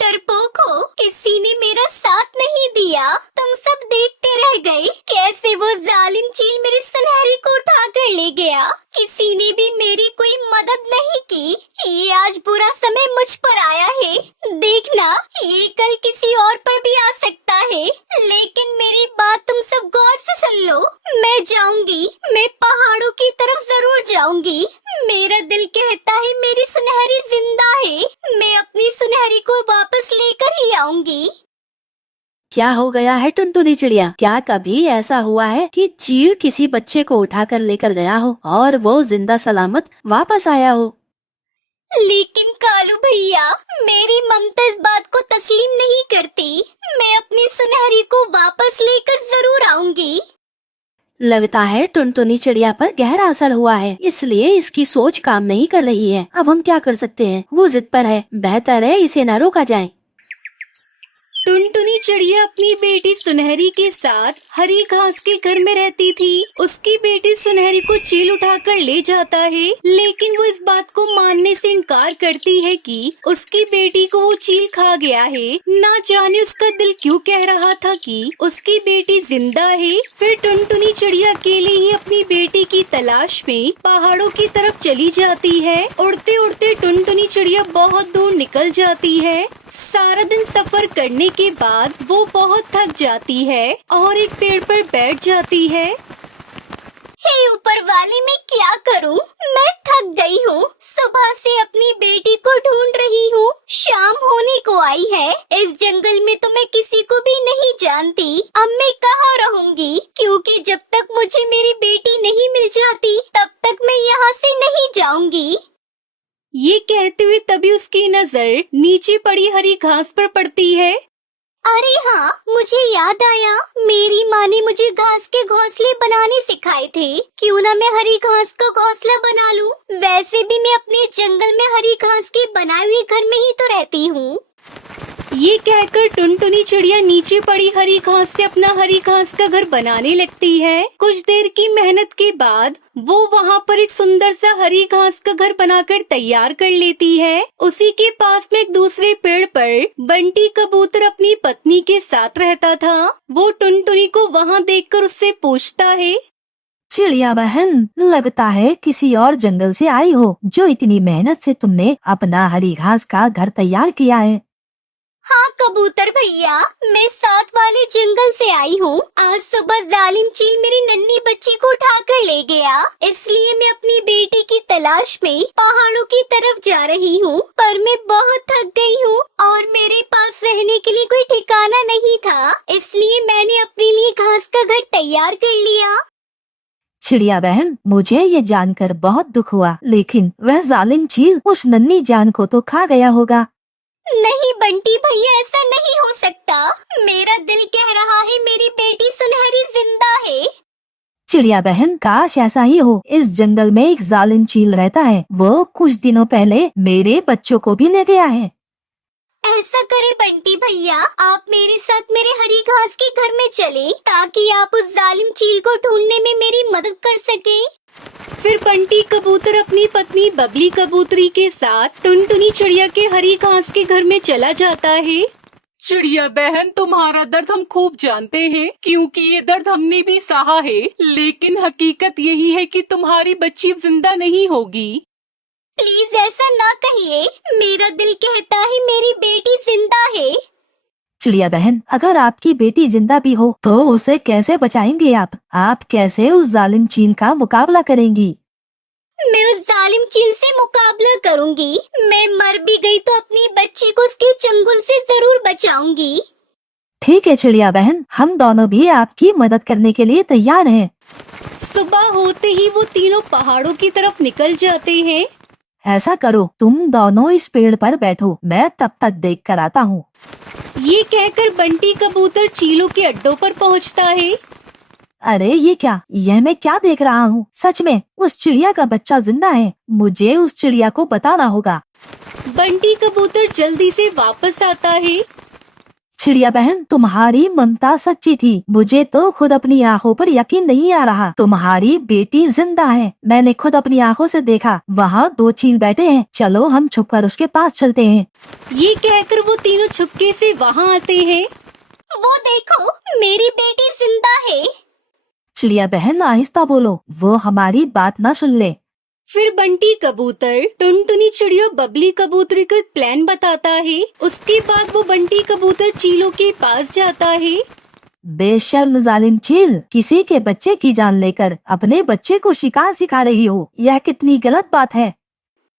डरपोक हो, किसी ने मेरा साथ नहीं दिया। तुम सब देखते रह गए कैसे वो जालिम चील मेरी सुनहरी को उठा कर ले गया। किसी ने भी मेरी कोई मदद नहीं की। ये आज बुरा समय मुझ पर आया है। देखना, ये कल किसी और पर भी आ सकता है। लेकिन मेरी बात तुम सब गौर से सुन लो। मैं जाऊंगी, मैं पहाड़ों की तरफ जरूर जाऊंगी। मेरा दिल कहता है मेरी सुनहरी जिंदा है। मैं अपनी सुनहरी को वापस लेकर ही आऊंगी। क्या हो गया है टुनटुनी चिड़िया? क्या कभी ऐसा हुआ है कि चील किसी बच्चे को उठाकर लेकर गया हो और वो जिंदा सलामत वापस आया हो? लेकिन कालू भैया, मेरी ममता इस बात को तस्लीम नहीं करती। मैं अपनी सुनहरी को वापस लेकर जरूर आऊंगी। लगता है टुनटुनी चिड़िया पर गहरा असर हुआ है, इसलिए इसकी सोच काम नहीं कर रही है। अब हम क्या कर सकते हैं? वो जिद पर है, बेहतर है इसे न रोका जाए। टुनटुनी चिड़िया अपनी बेटी सुनहरी के साथ हरी घास के घर में रहती थी। उसकी बेटी सुनहरी को चील उठाकर ले जाता है, लेकिन वो इस बात को मानने से इनकार करती है कि उसकी बेटी को वो चील खा गया है। ना जाने उसका दिल क्यों कह रहा था कि उसकी बेटी जिंदा है। फिर टुनटुनी चिड़िया अकेले ही अपनी बेटी की तलाश में पहाड़ों की तरफ चली जाती है। उड़ते उड़ते टुनटुनी चिड़िया बहुत दूर निकल जाती है। सारा दिन सफर करने के बाद वो बहुत थक जाती है और एक पेड़ पर बैठ जाती है। हे ऊपर वाले, मैं क्या करूं? मैं थक गई हूँ। सुबह से अपनी बेटी को ढूंढ रही हूँ, शाम होने को आई है। इस जंगल में तो मैं किसी को भी नहीं जानती। अब मैं कहाँ रहूंगी? क्योंकि जब तक मुझे मेरी बेटी नहीं मिल जाती तब तक मैं यहाँ से नहीं जाऊंगी। ये कहते हुए तभी उसकी नजर नीचे पड़ी हरी घास पर पड़ती है। अरे हाँ, मुझे याद आया, मेरी माँ ने मुझे घास के घोंसले बनाने सिखाए थे। क्यों ना मैं हरी घास का घोंसला बना लूं? वैसे भी मैं अपने जंगल में हरी घास के बनाए हुए घर में ही तो रहती हूँ। ये कहकर टुनटुनी चिड़िया नीचे पड़ी हरी घास से अपना हरी घास का घर बनाने लगती है। कुछ देर की मेहनत के बाद वो वहाँ पर एक सुंदर सा हरी घास का घर बनाकर तैयार कर लेती है। उसी के पास में एक दूसरे पेड़ पर बंटी कबूतर अपनी पत्नी के साथ रहता था। वो टुनटुनी को वहाँ देखकर उससे पूछता है, चिड़िया बहन, लगता है किसी और जंगल से आई हो, जो इतनी मेहनत से तुमने अपना हरी घास का घर तैयार किया है। हाँ कबूतर भैया, मैं साथ वाले जंगल से आई हूँ। आज सुबह जालिम चील मेरी नन्ही बच्ची को उठाकर ले गया, इसलिए मैं अपनी बेटी की तलाश में पहाड़ों की तरफ जा रही हूँ। पर मैं बहुत थक गई हूँ और मेरे पास रहने के लिए कोई ठिकाना नहीं था, इसलिए मैंने अपने लिए घास का घर तैयार कर लिया। चिड़िया बहन, मुझे ये जानकर बहुत दुख हुआ, लेकिन वह जालिम चील उस नन्ही जान को तो खा गया होगा। नहीं बंटी भैया, ऐसा नहीं हो सकता। मेरा दिल कह रहा है मेरी बेटी सुनहरी जिंदा है। चिड़िया बहन, काश ऐसा ही हो। इस जंगल में एक जालिम चील रहता है, वो कुछ दिनों पहले मेरे बच्चों को भी ले गया है। ऐसा करे बंटी भैया, आप मेरे साथ मेरे हरी घास के घर में चले, ताकि आप उस जालिम चील को ढूंढने में मेरी मदद कर सके। फिर बंटी कबूतर अपनी पत्नी बबली कबूतरी के साथ टुनटुनी चिड़िया के हरी घास के घर में चला जाता है। चिड़िया बहन, तुम्हारा दर्द हम खूब जानते हैं, क्योंकि ये दर्द हमने भी सहा है। लेकिन हकीकत यही है कि तुम्हारी बच्ची जिंदा नहीं होगी। प्लीज ऐसा ना कहिए, मेरा दिल कहता है मेरी बेटी जिंदा है। चिड़िया बहन, अगर आपकी बेटी जिंदा भी हो तो उसे कैसे बचाएंगे आप? आप कैसे उस जालिम चील का मुकाबला करेंगी? मैं उस जालिम चील से मुकाबला करूंगी। मैं मर भी गई तो अपनी बच्ची को उसके चंगुल से जरूर बचाऊंगी। ठीक है चिड़िया बहन, हम दोनों भी आपकी मदद करने के लिए तैयार हैं। सुबह होते ही वो तीनों पहाड़ों की तरफ निकल जाते हैं। ऐसा करो, तुम दोनों इस पेड़ पर बैठो, मैं तब तक देख कर आता हूँ। ये कहकर बंटी कबूतर चीलों के अड्डों पर पहुँचता है। अरे ये क्या, यह मैं क्या देख रहा हूँ? सच में उस चिड़िया का बच्चा जिंदा है। मुझे उस चिड़िया को बताना होगा। बंटी कबूतर जल्दी से वापस आता है। चिड़िया बहन, तुम्हारी ममता सच्ची थी। मुझे तो खुद अपनी आंखों पर यकीन नहीं आ रहा। तुम्हारी बेटी जिंदा है। मैंने खुद अपनी आंखों से देखा। वहाँ 2 चील बैठे हैं। चलो हम छुपकर उसके पास चलते हैं। ये कहकर वो तीनों छुपके से वहाँ आते हैं। वो देखो, मेरी बेटी जिंदा है। चिड़िया बहन आहिस्ता बोलो, वो हमारी बात न सुन ले। फिर बंटी कबूतर टुनटुनी चिड़िया बबली कबूतर को एक प्लान बताता है। उसके बाद वो बंटी कबूतर चीलों के पास जाता है। बेशर्म जालिम चील, किसी के बच्चे की जान लेकर अपने बच्चे को शिकार सिखा रही हो। यह कितनी गलत बात है।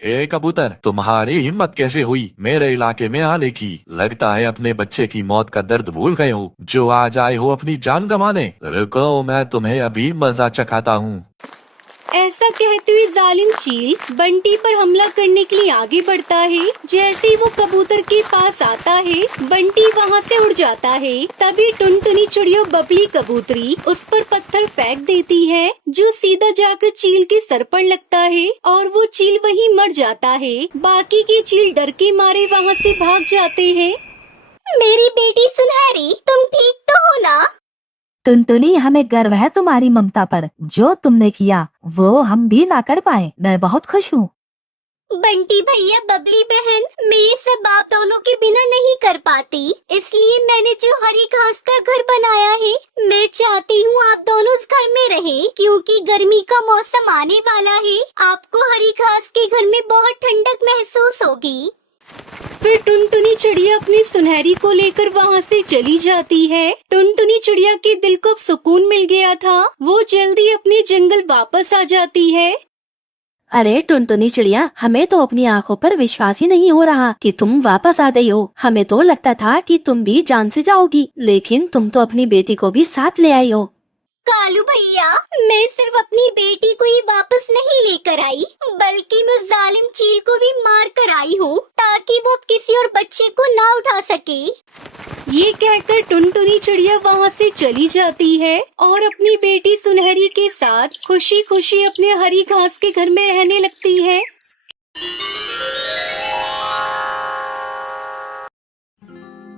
हे कबूतर, तुम्हारी हिम्मत कैसे हुई मेरे इलाके में आने की? लगता है अपने बच्चे की मौत का दर्द भूल गए हो, जो आज आए हो अपनी जान गंवाने। रुको, मैं तुम्हें अभी मजा चखाता हूँ। ऐसा कहते हुए जालिम चील बंटी पर हमला करने के लिए आगे बढ़ता है। जैसे ही वो कबूतर के पास आता है, बंटी वहाँ से उड़ जाता है। तभी टुनटुनी चिड़िया बबली कबूतरी उस पर पत्थर फेंक देती है, जो सीधा जाकर चील के सर पर लगता है और वो चील वहीं मर जाता है। बाकी के चील डर के मारे वहाँ से भाग जाते हैं। मेरी बेटी सुनहरी, तुम ठीक तो हो ना? टुनटुनी, हमें गर्व है तुम्हारी ममता पर। जो तुमने किया वो हम भी ना कर पाए। मैं बहुत खुश हूँ। बंटी भैया, बबली बहन, मैं ये सब आप दोनों के बिना नहीं कर पाती। इसलिए मैंने जो हरी घास का घर बनाया है, मैं चाहती हूँ आप दोनों उस घर में रहें, क्योंकि गर्मी का मौसम आने वाला है। आपको हरी घास के घर में बहुत ठंडक महसूस होगी। फिर टुनटुनी चिड़िया अपनी सुनहरी को लेकर वहाँ से चली जाती है। टुनटुनी चिड़िया के दिल को अब सुकून मिल गया था। वो जल्दी अपने जंगल वापस आ जाती है। अरे टुनटुनी चिड़िया, हमें तो अपनी आंखों पर विश्वास ही नहीं हो रहा कि तुम वापस आ गई हो। हमें तो लगता था कि तुम भी जान से जाओगी, लेकिन तुम तो अपनी बेटी को भी साथ ले आई हो। कालू भैया, मैं सिर्फ अपनी बेटी को ही वापस नहीं लेकर आई, बल्कि मैं जालिम चील को भी मार कर आई हूँ, ताकि वो किसी और बच्चे को ना उठा सके। ये कहकर टुनटुनी चिड़िया वहाँ से चली जाती है और अपनी बेटी सुनहरी के साथ खुशी खुशी अपने हरी घास के घर में रहने लगती है।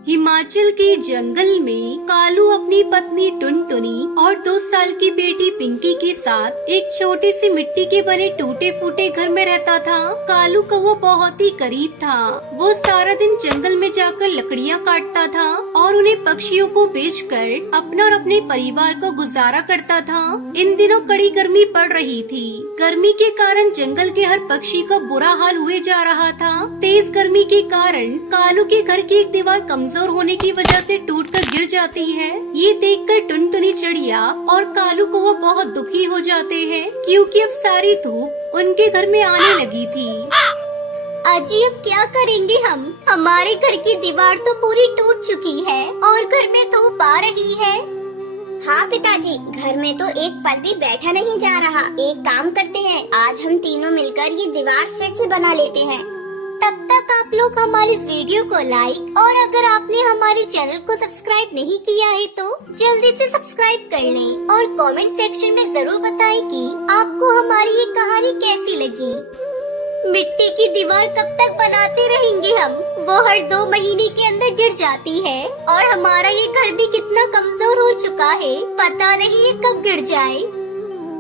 हिमाचल के जंगल में कालू अपनी पत्नी टुनटुनी और 2 साल की बेटी पिंकी के साथ एक छोटे से मिट्टी के बने टूटे फूटे घर में रहता था। कालू का वो बहुत ही करीब था। वो सारा दिन जंगल में जाकर लकड़ियाँ काटता था और उन्हें पक्षियों को बेचकर अपना और अपने परिवार को गुजारा करता था। इन दिनों कड़ी गर्मी पड़ रही थी। गर्मी के कारण जंगल के हर पक्षी का बुरा हाल हुए जा रहा था। तेज गर्मी के कारण कालू के घर की एक दीवार कमजोर होने की वजह से टूटकर गिर जाती है। ये देखकर टुनटुनी चिड़िया और कालू को वो बहुत दुखी हो जाते हैं, क्योंकि अब सारी धूप उनके घर में आने लगी थी। अजी, अब क्या करेंगे हम? हमारे घर की दीवार तो पूरी टूट चुकी है और घर में धूप आ रही है। हाँ पिताजी, घर में तो एक पल भी बैठा नहीं जा रहा। एक काम करते हैं, आज हम तीनों मिलकर ये दीवार फिर से बना लेते हैं। तब तक आप लोग हमारे इस वीडियो को लाइक और अगर आपने हमारे चैनल को सब्सक्राइब नहीं किया है तो जल्दी से सब्सक्राइब कर लें और कमेंट सेक्शन में जरूर बताएं कि आपको हमारी ये कहानी कैसी लगी। मिट्टी की दीवार कब तक बनाते रहेंगे हम? वो हर 2 महीने के अंदर गिर जाती है और हमारा ये घर भी कितना कमजोर हो चुका है, पता नहीं ये कब गिर जाए।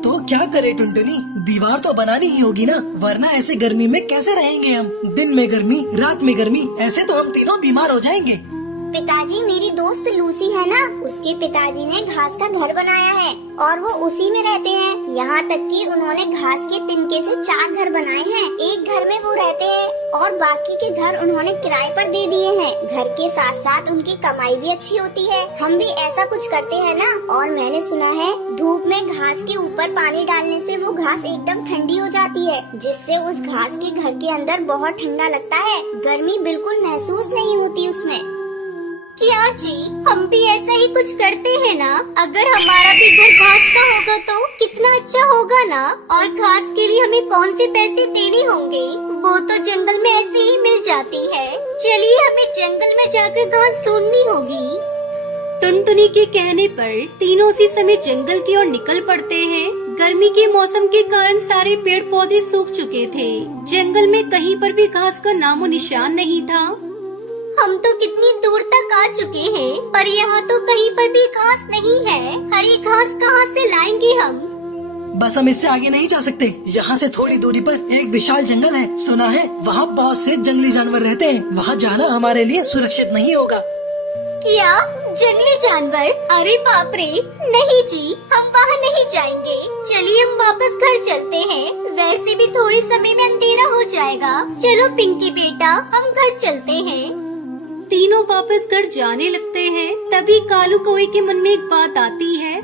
तो क्या करे टुनटुनी, दीवार तो बनानी ही होगी ना, वरना ऐसे गर्मी में कैसे रहेंगे हम? दिन में गर्मी, रात में गर्मी, ऐसे तो हम तीनों बीमार हो जाएंगे। पिताजी, मेरी दोस्त लूसी है ना, उसके पिताजी ने घास का घर बनाया है और वो उसी में रहते हैं। यहाँ तक कि उन्होंने घास के तिनके से 4 घर बनाए हैं। एक घर में वो रहते हैं और बाकी के घर उन्होंने किराए पर दे दिए हैं। घर के साथ साथ उनकी कमाई भी अच्छी होती है। हम भी ऐसा कुछ करते हैं ना। और मैंने सुना है धूप में घास के ऊपर पानी डालने से वो घास एकदम ठंडी हो जाती है, जिससे उस घास के घर के अंदर बहुत ठंडा लगता है। गर्मी बिल्कुल महसूस नहीं होती उसमें। क्या जी, हम भी ऐसा ही कुछ करते हैं ना। अगर हमारा भी घर घास का होगा तो कितना अच्छा होगा ना। और घास के लिए हमें कौन से पैसे देने होंगे? वो तो जंगल में ऐसे ही मिल जाती है। चलिए, हमें जंगल में जाकर घास ढूंढनी होगी। टुनटुनी के कहने पर तीनों उसी समय जंगल की ओर निकल पड़ते हैं। गर्मी के मौसम के कारण सारे पेड़ पौधे सूख चुके थे। जंगल में कहीं पर भी घास का नामो निशान नहीं था। हम तो कितनी दूर तक आ चुके हैं, पर यहाँ तो कहीं पर भी घास नहीं है। हरी घास कहाँ से लाएंगे हम? बस हम इससे आगे नहीं जा सकते। यहाँ से थोड़ी दूरी पर एक विशाल जंगल है, सुना है वहाँ बहुत से जंगली जानवर रहते हैं। वहाँ जाना हमारे लिए सुरक्षित नहीं होगा। क्या जंगली जानवर? अरे बाप रे, नहीं जी, हम वहाँ नहीं जाएंगे। चलिए हम वापस घर चलते हैं, वैसे भी थोड़ी समय में अंधेरा हो जाएगा। चलो पिंकी बेटा, हम घर चलते हैं। तीनों वापस घर जाने लगते हैं। तभी कालू कौवे के मन में एक बात आती है।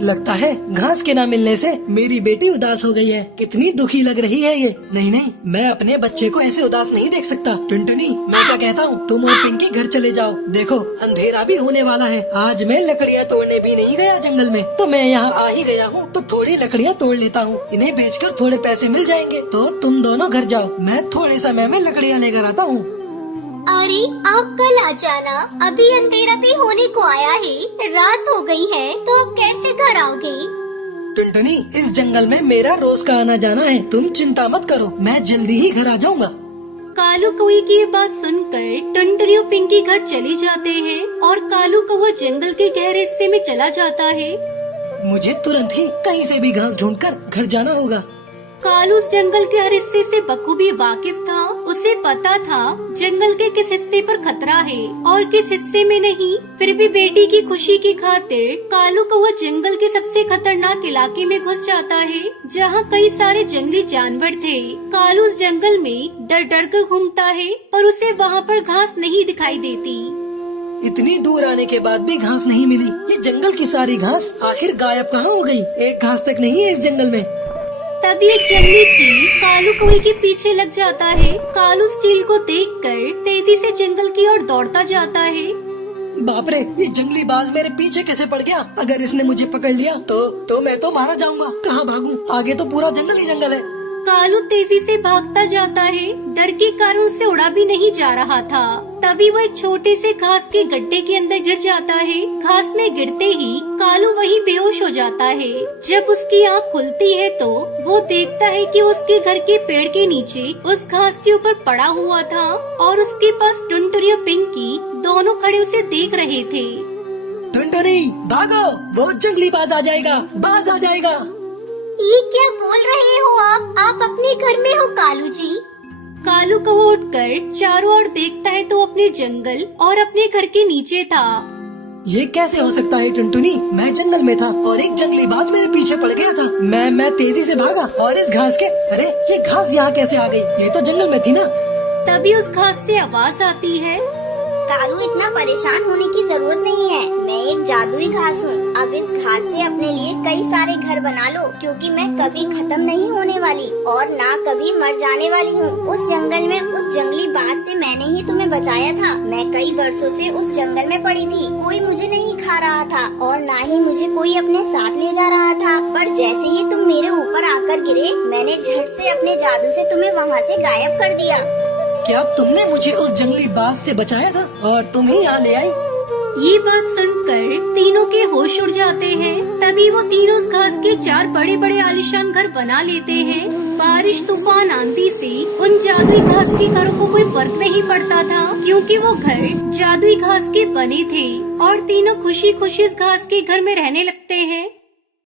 लगता है घास के ना मिलने से मेरी बेटी उदास हो गई है। कितनी दुखी लग रही है ये। नहीं नहीं, मैं अपने बच्चे को ऐसे उदास नहीं देख सकता। टुनटुनी, मैं क्या कहता हूँ, तुम और पिंकी घर चले जाओ। देखो अंधेरा भी होने वाला है। आज मैं लकड़ियाँ तोड़ने भी नहीं गया जंगल में, तो मैं यहाँ आ ही गया हूँ, तो थोड़ी लकड़ियाँ तोड़ लेता हूँ। इन्हें बेचकर थोड़े पैसे मिल जाएंगे। तो तुम दोनों घर जाओ, मैं थोड़े समय में लकड़ियाँ लेकर आता हूँ। अरे आप कल आ जाना, अभी अंधेरा भी होने को आया है, रात हो गई है, तो आप कैसे घर आओगे? टुनटुनी, इस जंगल में मेरा रोज का आना जाना है, तुम चिंता मत करो, मैं जल्दी ही घर आ जाऊंगा। कालू कौवे की ये बात सुनकर टुनटुनी और पिंकी घर चले जाते हैं और कालू कौवा जंगल के गहरे हिस्से में चला जाता है। मुझे तुरंत ही कहीं से भी घास ढूंढकर घर जाना होगा। कालू उस जंगल के हर हिस्से से बखूबी वाकिफ था। उसे पता था जंगल के किस हिस्से पर खतरा है और किस हिस्से में नहीं। फिर भी बेटी की खुशी की खातिर कालू कौवा जंगल के सबसे खतरनाक इलाके में घुस जाता है, जहाँ कई सारे जंगली जानवर थे। कालू उस जंगल में डर डर कर घूमता है, पर उसे वहाँ पर घास नहीं दिखाई देती। इतनी दूर आने के बाद भी घास नहीं मिली। ये जंगल की सारी घास आखिर गायब कहाँ हो गई? एक घास तक नहीं है इस जंगल में। तभी एक जंगली चील कालू कौवे के पीछे लग जाता है। कालू उस चील को देखकर तेजी से जंगल की ओर दौड़ता जाता है। बाप रे, ये जंगली बाज मेरे पीछे कैसे पड़ गया? अगर इसने मुझे पकड़ लिया तो मैं तो मारा जाऊंगा। कहाँ भागूं? आगे तो पूरा जंगल ही जंगल है। कालू तेजी से भागता जाता है। डर के कारण उससे उड़ा भी नहीं जा रहा था। तभी वह एक छोटे से घास के गड्ढे के अंदर गिर जाता है। घास में गिरते ही कालू वहीं बेहोश हो जाता है। जब उसकी आँख खुलती है तो वो देखता है कि उसके घर के पेड़ के नीचे उस घास के ऊपर पड़ा हुआ था और उसके पास टुनटुनी और पिंकी दोनों खड़े उसे देख रहे थे। टुनटुनी भागो, वो जंगली बाज आ जाएगा, बाज आ जाएगा। ये क्या बोल रहे हो आप अपने घर में हो कालू जी? कालू कौवा उठकर चारों ओर देखता है तो अपने जंगल और अपने घर के नीचे था। ये कैसे हो सकता है टुनटुनी? मैं जंगल में था और एक जंगली बाज मेरे पीछे पड़ गया था। मैं तेजी से भागा और इस घास के, अरे ये घास यहाँ कैसे आ गई? ये तो जंगल में थी ना। तभी उस घास से आवाज आती है। कालू, इतना परेशान होने की जरूरत नहीं है। मैं एक जादुई घास हूँ। अब इस घास से अपने लिए कई सारे घर बना लो, क्योंकि मैं कभी खत्म नहीं होने वाली और ना कभी मर जाने वाली हूँ। उस जंगल में उस जंगली बाज से मैंने ही तुम्हें बचाया था। मैं कई वर्षों से उस जंगल में पड़ी थी। कोई मुझे नहीं खा रहा था और ना ही मुझे कोई अपने साथ ले जा रहा था। पर जैसे ही तुम मेरे ऊपर आकर गिरे, मैंने झट से अपने जादू से तुम्हें वहाँ से गायब कर दिया। क्या तुमने मुझे उस जंगली बाज से बचाया था और तुम ही यहाँ ले आई? ये बात सुनकर तीनों के होश उड़ जाते हैं। तभी वो तीनों उस घास के 4 बड़े बड़े आलीशान घर बना लेते हैं। बारिश, तूफान, आंधी से उन जादुई घास के घरों को कोई फर्क नहीं पड़ता था, क्योंकि वो घर जादुई घास के बने थे और तीनों खुशी खुशी इस घास के घर में रहने लगते हैं।